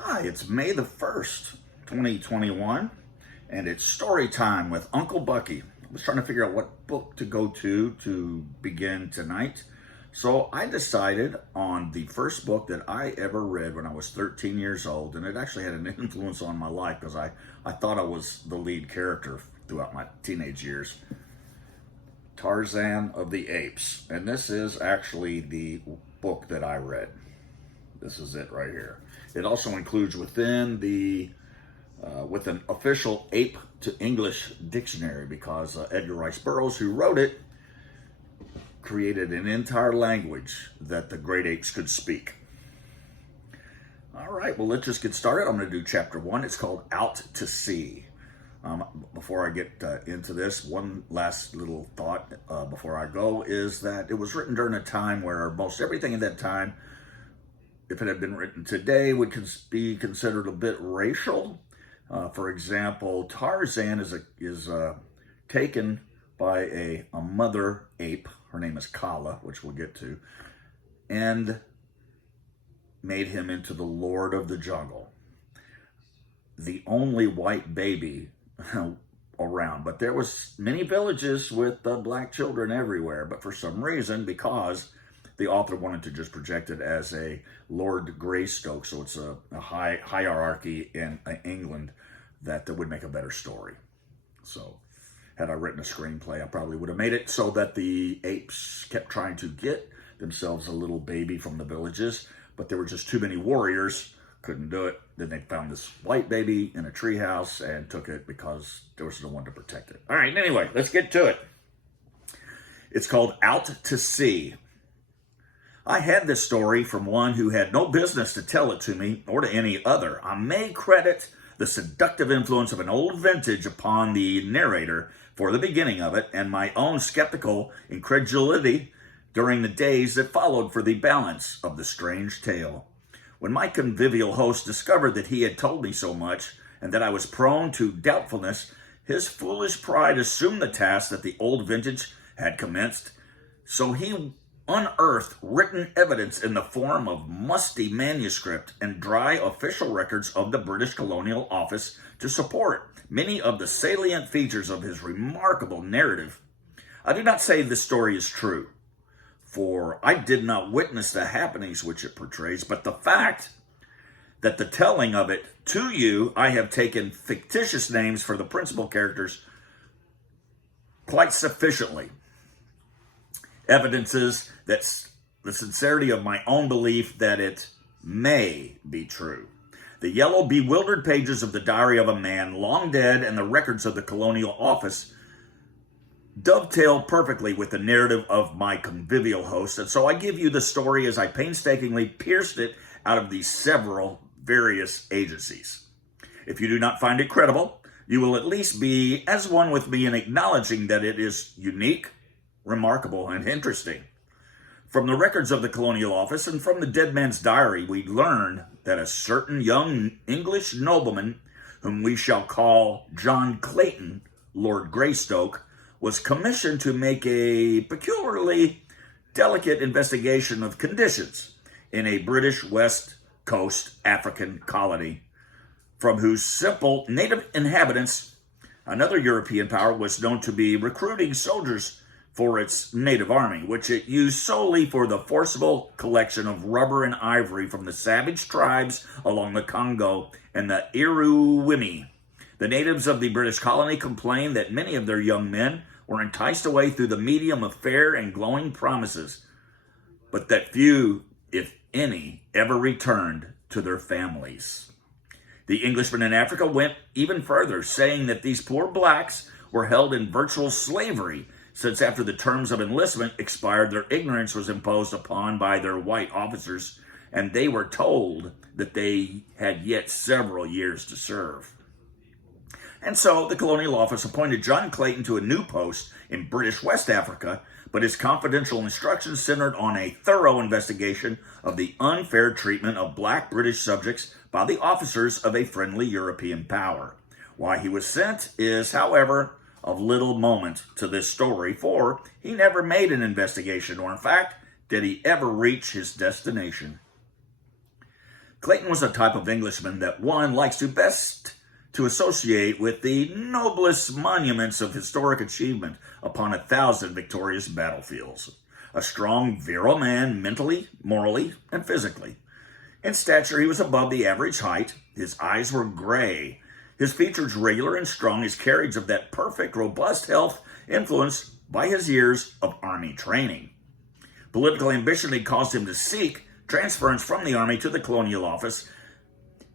Hi, it's May the 1st, 2021, and it's story time with Uncle Bucky. I was trying to figure out what book to go to begin tonight. So I decided on the first book that I ever read when I was 13 years old, and it actually had an influence on my life because I thought I was the lead character throughout my teenage years. Tarzan of the Apes. And this is actually the book that I read. This is it right here. It also includes within the with an official ape to English dictionary because Edgar Burroughs, who wrote it, created an entire language that the great apes could speak. All right, well, let's just get started. I'm going to do chapter 1. It's called Out to Sea. Before I get into this, one last little thought before I go is that it was written during a time where most everything at that time, if it had been written today, would be considered a bit racial. For example, Tarzan is taken by a mother ape. Her name is Kala, which we'll get to, and made him into the Lord of the Jungle. The only white baby around, but there was many villages with black children everywhere. But for some reason, because the author wanted to just project it as a Lord Greystoke, so it's a hierarchy in England that would make a better story. So had I written a screenplay, I probably would have made it so that the apes kept trying to get themselves a little baby from the villages, but there were just too many warriors, couldn't do it. Then they found this white baby in a treehouse and took it because there was no one to protect it. All right, anyway, let's get to it. It's called Out to Sea. I had this story from one who had no business to tell it to me or to any other. I may credit the seductive influence of an old vintage upon the narrator for the beginning of it and my own skeptical incredulity during the days that followed for the balance of the strange tale. When my convivial host discovered that he had told me so much and that I was prone to doubtfulness, his foolish pride assumed the task that the old vintage had commenced. So he unearthed written evidence in the form of musty manuscript and dry official records of the British Colonial Office to support many of the salient features of his remarkable narrative. I do not say this story is true, for I did not witness the happenings which it portrays, but the fact that the telling of it to you, I have taken fictitious names for the principal characters quite sufficiently evidences that the sincerity of my own belief that it may be true. The yellow, bewildered pages of the diary of a man long dead and the records of the Colonial Office dovetail perfectly with the narrative of my convivial host, and so I give you the story as I painstakingly pierced it out of these several various agencies. If you do not find it credible, you will at least be as one with me in acknowledging that it is unique, remarkable, and interesting. From the records of the Colonial Office and from the dead man's diary, we learn that a certain young English nobleman, whom we shall call John Clayton, Lord Greystoke, was commissioned to make a peculiarly delicate investigation of conditions in a British West Coast African colony, from whose simple native inhabitants another European power was known to be recruiting soldiers for its native army, which it used solely for the forcible collection of rubber and ivory from the savage tribes along the Congo and the Iruwimi. The natives of the British colony complained that many of their young men were enticed away through the medium of fair and glowing promises, but that few, if any, ever returned to their families. The Englishmen in Africa went even further, saying that these poor blacks were held in virtual slavery, since after the terms of enlistment expired, their ignorance was imposed upon by their white officers, and they were told that they had yet several years to serve. And so the Colonial Office appointed John Clayton to a new post in British West Africa, but his confidential instructions centered on a thorough investigation of the unfair treatment of black British subjects by the officers of a friendly European power. Why he was sent is, however, of little moment to this story, for he never made an investigation, or in fact, did he ever reach his destination. Clayton was a type of Englishman that one likes to best to associate with the noblest monuments of historic achievement upon 1,000 victorious battlefields. A strong, virile man mentally, morally, and physically. In stature, he was above the average height. His eyes were gray. His features regular and strong. His carriage of that perfect, robust health influenced by his years of Army training. Political ambition had caused him to seek transference from the Army to the Colonial Office,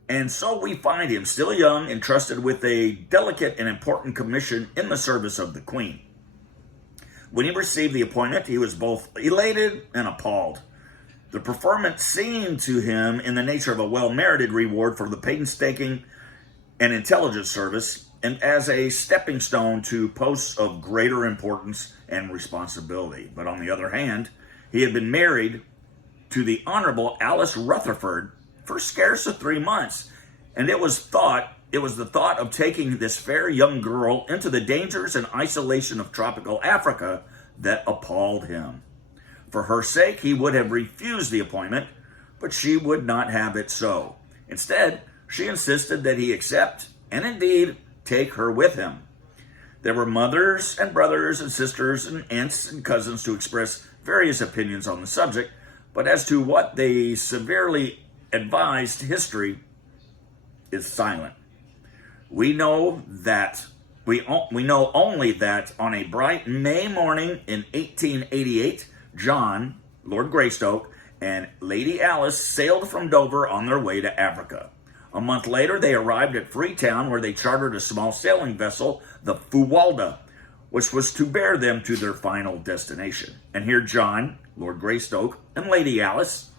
and so we find him still young, entrusted with a delicate and important commission in the service of the Queen. When he received the appointment, he was both elated and appalled. The preferment seemed to him in the nature of a well-merited reward for the painstaking and intelligent service, and as a stepping stone to posts of greater importance and responsibility. But on the other hand, he had been married to the Honorable Alice Rutherford for scarce 3 months, and it was the thought of taking this fair young girl into the dangers and isolation of tropical Africa that appalled him. For her sake, he would have refused the appointment, but she would not have it so. Instead, she insisted that he accept, and indeed take her with him. There were mothers and brothers and sisters and aunts and cousins to express various opinions on the subject, but as to what they severely advised, history is silent. We know only that on a bright May morning in 1888, John, Lord Greystoke, and Lady Alice sailed from Dover on their way to Africa. A month later, they arrived at Freetown, where they chartered a small sailing vessel, the Fuwalda, which was to bear them to their final destination. And here John, Lord Greystoke, and Lady Alice,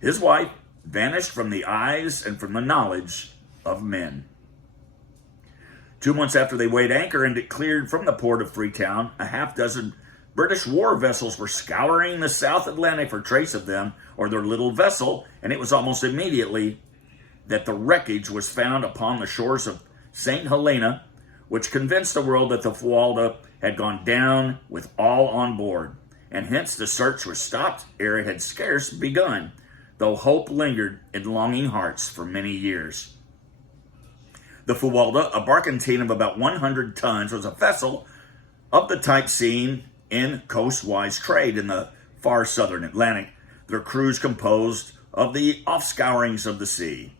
his wife, vanished from the eyes and from the knowledge of men. 2 months after they weighed anchor and it cleared from the port of Freetown, a half-dozen British war vessels were scouring the South Atlantic for trace of them or their little vessel, and it was almost immediately that the wreckage was found upon the shores of St. Helena, which convinced the world that the Fuwalda had gone down with all on board, and hence the search was stopped ere it had scarce begun, though hope lingered in longing hearts for many years. The Fuwalda, a barkentine of about 100 tons, was a vessel of the type seen in coastwise trade in the far southern Atlantic, their crews composed of the offscourings of the sea,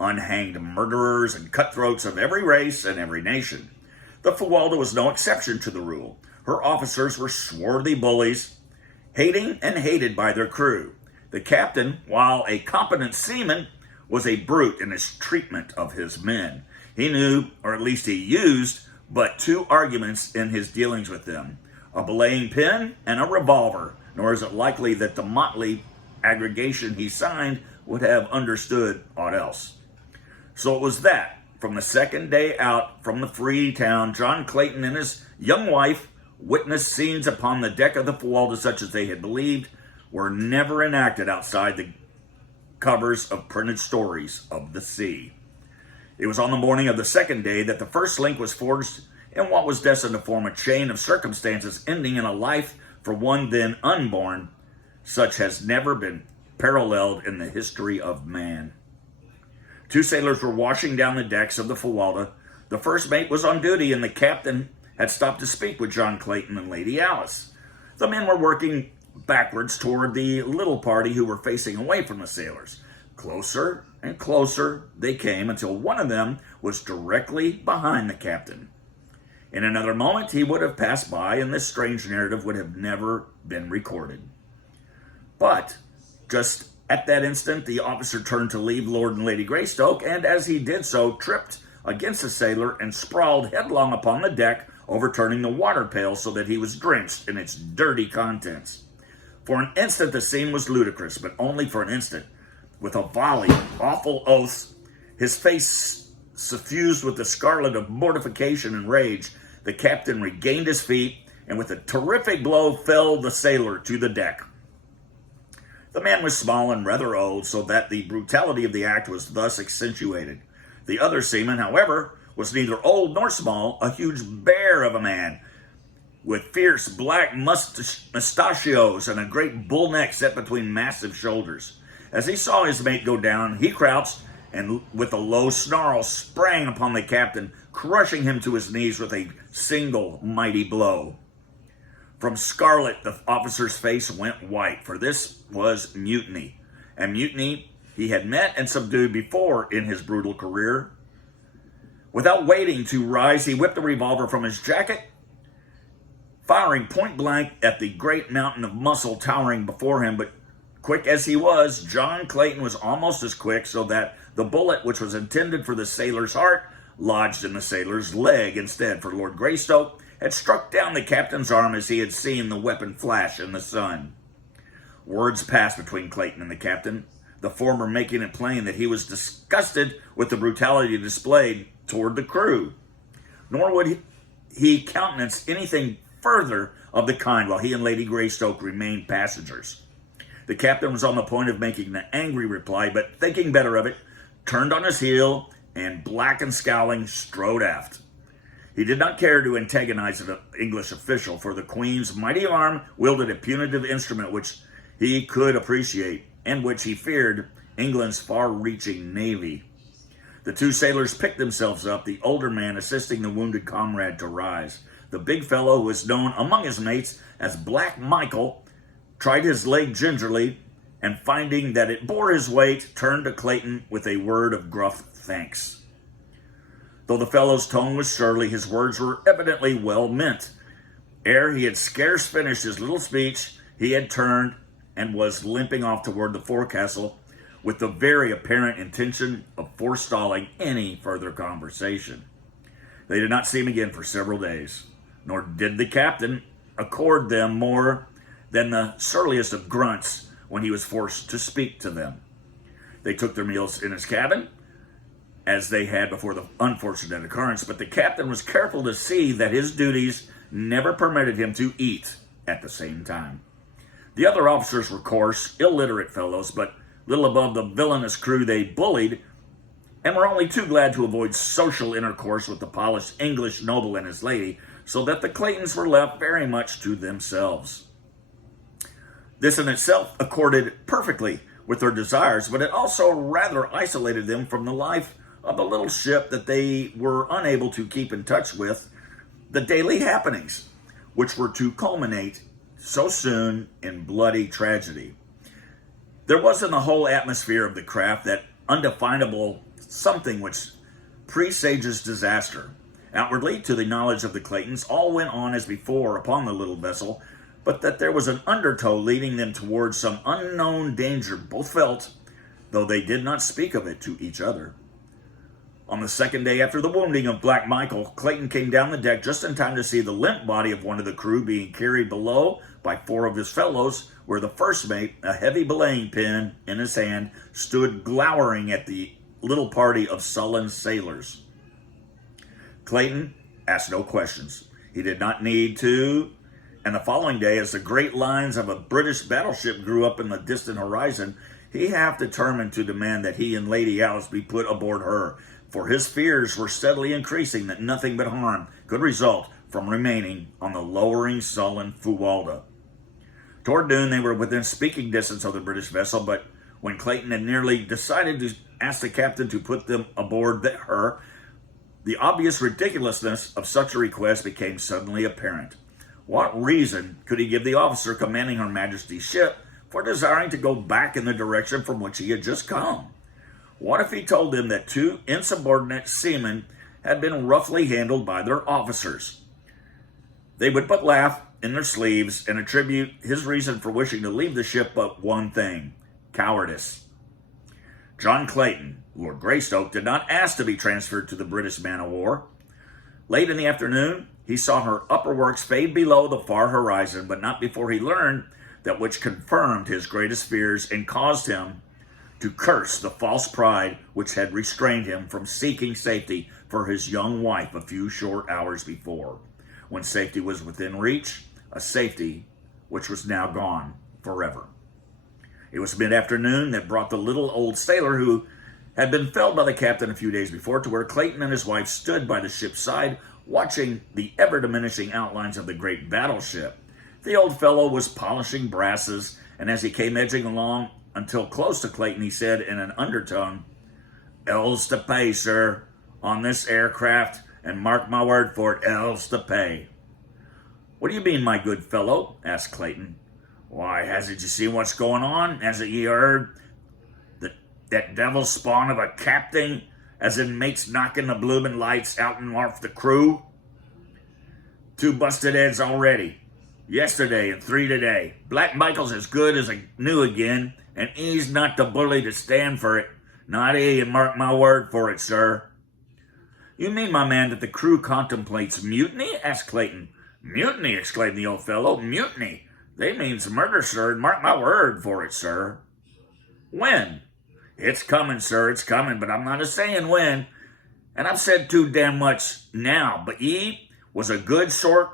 unhanged murderers and cutthroats of every race and every nation. The Fuwalda was no exception to the rule. Her officers were swarthy bullies, hating and hated by their crew. The captain, while a competent seaman, was a brute in his treatment of his men. He knew, or at least he used, but 2 arguments in his dealings with them: a belaying pin and a revolver, nor is it likely that the motley aggregation he signed would have understood aught else. So it was that, from the second day out from the Freetown, John Clayton and his young wife witnessed scenes upon the deck of the Fuwalda such as they had believed were never enacted outside the covers of printed stories of the sea. It was on the morning of the second day that the first link was forged in what was destined to form a chain of circumstances ending in a life for one then unborn, such has never been paralleled in the history of man. 2 sailors were washing down the decks of the Fuwalda. The first mate was on duty, and the captain had stopped to speak with John Clayton and Lady Alice. The men were working backwards toward the little party who were facing away from the sailors. Closer and closer they came until one of them was directly behind the captain. In another moment he would have passed by, and this strange narrative would have never been recorded. But just at that instant, the officer turned to leave Lord and Lady Greystoke, and as he did so, tripped against a sailor and sprawled headlong upon the deck, overturning the water pail so that he was drenched in its dirty contents. For an instant the scene was ludicrous, but only for an instant. With a volley of awful oaths, his face suffused with the scarlet of mortification and rage, the captain regained his feet, and with a terrific blow felled the sailor to the deck. The man was small and rather old, so that the brutality of the act was thus accentuated. The other seaman, however, was neither old nor small, a huge bear of a man, with fierce black mustachios and a great bull neck set between massive shoulders. As he saw his mate go down, he crouched and with a low snarl sprang upon the captain, crushing him to his knees with a single mighty blow. From scarlet, the officer's face went white, for this was mutiny. And mutiny he had met and subdued before in his brutal career. Without waiting to rise, he whipped a revolver from his jacket, firing point blank at the great mountain of muscle towering before him. But quick as he was, John Clayton was almost as quick, so that the bullet, which was intended for the sailor's heart, lodged in the sailor's leg instead, for Lord Greystoke had struck down the captain's arm as he had seen the weapon flash in the sun. Words passed between Clayton and the captain, the former making it plain that he was disgusted with the brutality displayed toward the crew. Nor would he countenance anything further of the kind while he and Lady Greystoke remained passengers. The captain was on the point of making an angry reply, but thinking better of it, turned on his heel and, black and scowling, strode aft. He did not care to antagonize an English official, for the Queen's mighty arm wielded a punitive instrument which he could appreciate, and which he feared England's far-reaching navy. The two sailors picked themselves up, the older man assisting the wounded comrade to rise. The big fellow, who was known among his mates as Black Michael, tried his leg gingerly, and finding that it bore his weight, turned to Clayton with a word of gruff thanks. Though the fellow's tone was surly, his words were evidently well meant. Ere he had scarce finished his little speech, he had turned and was limping off toward the forecastle with the very apparent intention of forestalling any further conversation. They did not see him again for several days, nor did the captain accord them more than the surliest of grunts when he was forced to speak to them. They took their meals in his cabin, as they had before the unfortunate occurrence, but the captain was careful to see that his duties never permitted him to eat at the same time. The other officers were coarse, illiterate fellows, but little above the villainous crew they bullied, and were only too glad to avoid social intercourse with the polished English noble and his lady, so that the Claytons were left very much to themselves. This in itself accorded perfectly with their desires, but it also rather isolated them from the life of the little ship that they were unable to keep in touch with, the daily happenings, which were to culminate so soon in bloody tragedy. There was in the whole atmosphere of the craft that undefinable something which presages disaster. Outwardly, to the knowledge of the Claytons, all went on as before upon the little vessel, but that there was an undertow leading them towards some unknown danger both felt, though they did not speak of it to each other. On the second day after the wounding of Black Michael, Clayton came down the deck just in time to see the limp body of one of the crew being carried below by four of his fellows, where the first mate, a heavy belaying pin in his hand, stood glowering at the little party of sullen sailors. Clayton asked no questions. He did not need to, and the following day, as the great lines of a British battleship grew up in the distant horizon, he half determined to demand that he and Lady Alice be put aboard her, for his fears were steadily increasing that nothing but harm could result from remaining on the lowering, sullen Fuwalda. Toward noon, they were within speaking distance of the British vessel, but when Clayton had nearly decided to ask the captain to put them aboard her, the obvious ridiculousness of such a request became suddenly apparent. What reason could he give the officer commanding Her Majesty's ship for desiring to go back in the direction from which he had just come? What if he told them that two insubordinate seamen had been roughly handled by their officers? They would but laugh in their sleeves and attribute his reason for wishing to leave the ship but one thing: cowardice. John Clayton, Lord Greystoke, did not ask to be transferred to the British man-of-war. Late in the afternoon, he saw her upper works fade below the far horizon, but not before he learned that which confirmed his greatest fears and caused him to curse the false pride which had restrained him from seeking safety for his young wife a few short hours before, when safety was within reach, a safety which was now gone forever. It was mid-afternoon that brought the little old sailor who had been felled by the captain a few days before to where Clayton and his wife stood by the ship's side, watching the ever-diminishing outlines of the great battleship. The old fellow was polishing brasses, and as he came edging along until close to Clayton, he said in an undertone, "L's to pay, sir, on this aircraft, and mark my word for it, L's to pay." "What do you mean, my good fellow?" asked Clayton. "Why, hasn't you seen what's going on? Hasn't you heard that devil spawn of a captain, as in mates knocking the bloomin' lights out and off the crew? 2 busted heads already. Yesterday and 3 today. Black Michael's as good as new again, and he's not the bully to stand for it. Not he, and mark my word for it, sir." "You mean, my man, that the crew contemplates mutiny?" asked Clayton. "Mutiny!" exclaimed the old fellow. "Mutiny! They means murder, sir, and mark my word for it, sir." "When?" "It's coming, sir, it's coming, but I'm not a-saying when. And I've said too damn much now, but ye was a good sort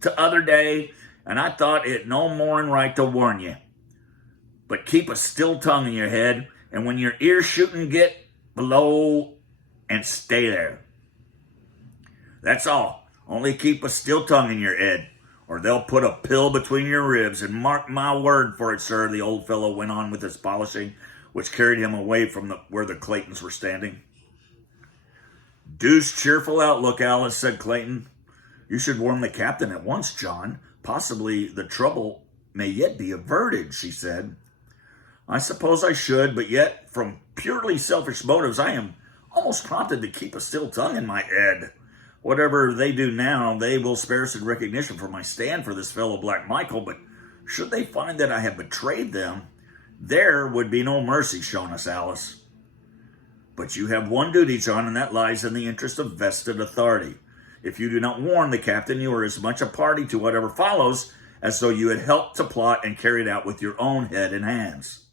to other day, and I thought it no more'n right to warn ye. But keep a still tongue in your head, and when your ear shooting get below, and stay there. That's all. Only keep a still tongue in your head, or they'll put a pill between your ribs, and mark my word for it, sir," the old fellow went on with his polishing, which carried him away from where the Claytons were standing. "Deuced cheerful outlook, Alice," said Clayton. "You should warn the captain at once, John. Possibly the trouble may yet be averted," she said. "I suppose I should, but yet, from purely selfish motives, I am almost prompted to keep a still tongue in my head. Whatever they do now, they will spare us in recognition for my stand for this fellow Black Michael, but should they find that I have betrayed them, there would be no mercy shown us, Alice. But you have one duty, John, and that lies in the interest of vested authority. If you do not warn the captain, you are as much a party to whatever follows as though you had helped to plot and carry it out with your own head and hands."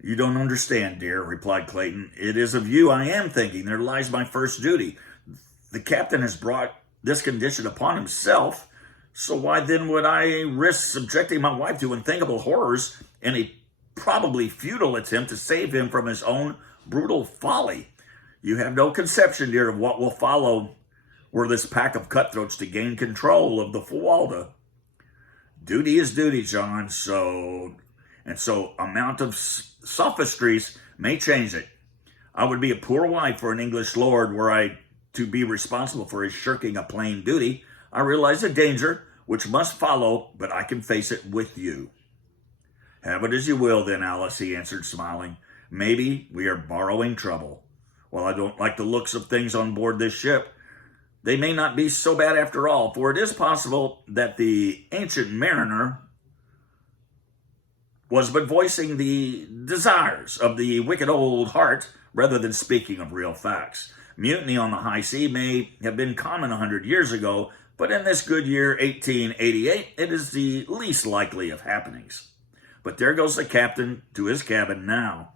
"You don't understand, dear," replied Clayton. "It is of you I am thinking. There lies my first duty. The captain has brought this condition upon himself, so why then would I risk subjecting my wife to unthinkable horrors in a probably futile attempt to save him from his own brutal folly? You have no conception, dear, of what will follow were this pack of cutthroats to gain control of the Fuwalda. Duty is duty, John, so amount of sophistries may change it. I would be a poor wife for an English lord were I to be responsible for his shirking a plain duty. I realize the danger which must follow, but I can face it with you." "Have it as you will, then, Alice," he answered, smiling. "Maybe we are borrowing trouble. While I don't like the looks of things on board this ship, they may not be so bad after all, for it is possible that the ancient mariner was but voicing the desires of the wicked old heart rather than speaking of real facts. Mutiny on the high sea may have been common 100 years ago, but in this good year, 1888, it is the least likely of happenings. But there goes the captain to his cabin now.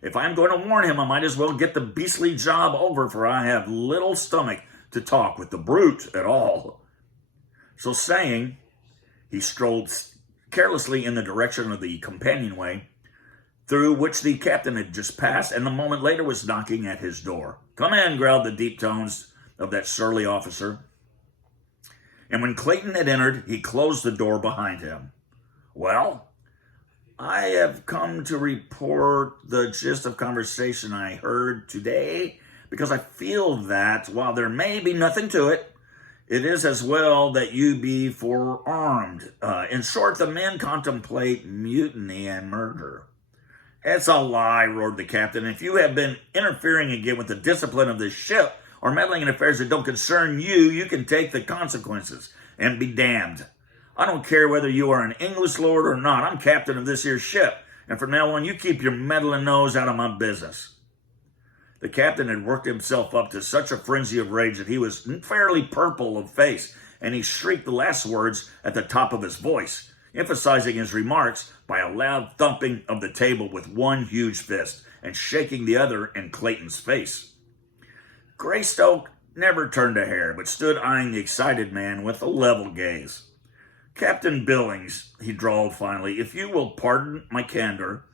If I'm going to warn him, I might as well get the beastly job over, for I have little stomach to talk with the brute at all." So saying, he strolled carelessly in the direction of the companionway, through which the captain had just passed, and a moment later was knocking at his door. "Come in," growled the deep tones of that surly officer. And when Clayton had entered, he closed the door behind him. "Well, I have come to report the gist of conversation I heard today, because I feel that, while there may be nothing to it, it is as well that you be forearmed. In short, the men contemplate mutiny and murder." "It's a lie," roared the captain. "If you have been interfering again with the discipline of this ship, or meddling in affairs that don't concern you, you can take the consequences and be damned. I don't care whether you are an English lord or not. I'm captain of this here ship, and from now on you keep your meddling nose out of my business." The captain had worked himself up to such a frenzy of rage that he was fairly purple of face, and he shrieked the last words at the top of his voice, emphasizing his remarks by a loud thumping of the table with one huge fist and shaking the other in Clayton's face. Greystoke never turned a hair, but stood eyeing the excited man with a level gaze. "Captain Billings," he drawled finally, "if you will pardon my candor,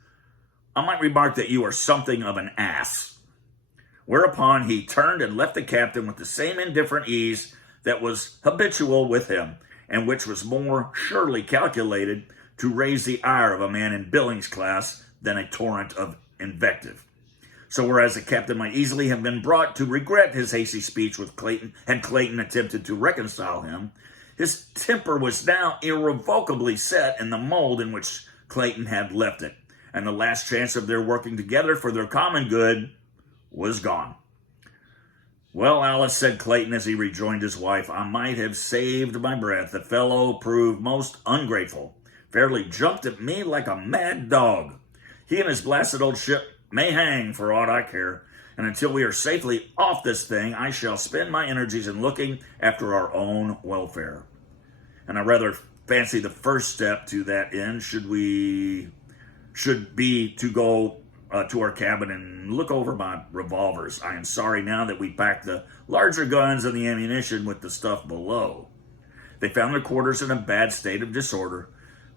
I might remark that you are something of an ass." Whereupon he turned and left the captain with the same indifferent ease that was habitual with him, and which was more surely calculated to raise the ire of a man in Billings' class than a torrent of invective. So whereas the captain might easily have been brought to regret his hasty speech with Clayton, had Clayton attempted to reconcile him, his temper was now irrevocably set in the mold in which Clayton had left it, and the last chance of their working together for their common good was gone. "Well, Alice," said Clayton as he rejoined his wife, "I might have saved my breath. The fellow proved most ungrateful. Fairly jumped at me like a mad dog. He and his blasted old ship may hang for aught I care, and until we are safely off this thing, I shall spend my energies in looking after our own welfare. And I rather fancy the first step to that end should be to go to our cabin and look over my revolvers. I am sorry now that we packed the larger guns and the ammunition with the stuff below." They found their quarters in a bad state of disorder,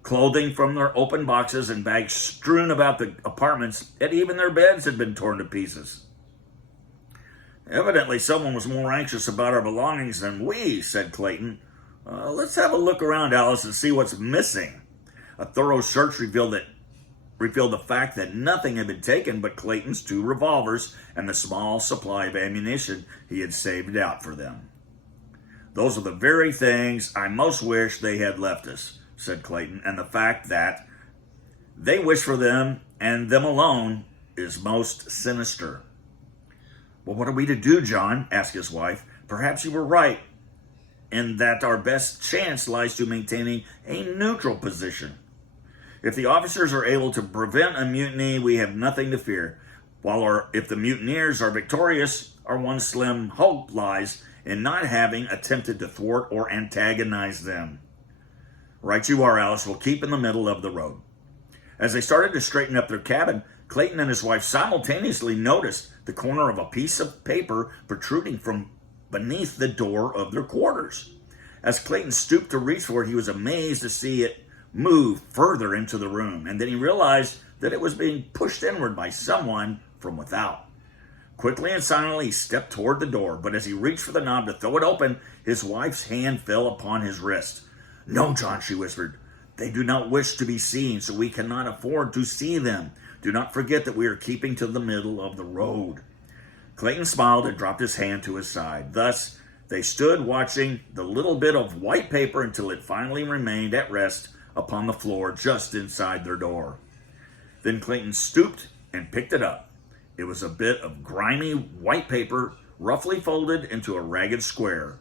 clothing from their open boxes and bags strewn about the apartments, and even their beds had been torn to pieces. "Evidently someone was more anxious about our belongings than we," said Clayton. "Let's have a look around, Alice, and see what's missing." A thorough search revealed the fact that nothing had been taken but Clayton's 2 revolvers and the small supply of ammunition he had saved out for them. "Those are the very things I most wish they had left us," said Clayton, "and the fact that they wish for them and them alone is most sinister." "Well, what are we to do, John?" asked his wife. "Perhaps you were right in that our best chance lies to maintaining a neutral position. If the officers are able to prevent a mutiny, we have nothing to fear, if the mutineers are victorious, our one slim hope lies in not having attempted to thwart or antagonize them." "Right you are, Alice. We'll keep in the middle of the road." As they started to straighten up their cabin, Clayton and his wife simultaneously noticed the corner of a piece of paper protruding from beneath the door of their quarters. As Clayton stooped to reach for it, he was amazed to see it move further into the room, and then he realized that it was being pushed inward by someone from without. Quickly and silently, he stepped toward the door, but as he reached for the knob to throw it open, his wife's hand fell upon his wrist. "No, John," she whispered. "They do not wish to be seen, so we cannot afford to see them. Do not forget that we are keeping to the middle of the road." Clayton smiled and dropped his hand to his side. Thus, they stood watching the little bit of white paper until it finally remained at rest upon the floor just inside their door. Then Clayton stooped and picked it up. It was a bit of grimy white paper, roughly folded into a ragged square.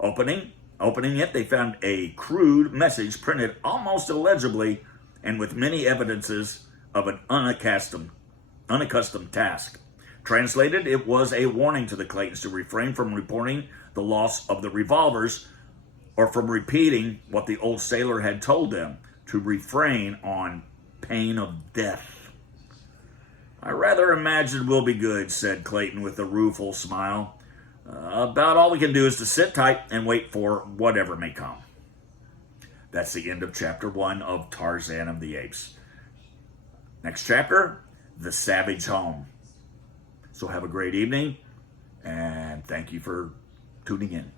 Opening it, they found a crude message printed almost illegibly and with many evidences of an unaccustomed task. Translated, it was a warning to the Claytons to refrain from reporting the loss of the revolvers or from repeating what the old sailor had told them, to refrain on pain of death. "I rather imagine we'll be good," said Clayton with a rueful smile. "About all we can do is to sit tight and wait for whatever may come." That's the end of chapter 1 of Tarzan of the Apes. Next chapter, The Savage Home. So have a great evening, and thank you for tuning in.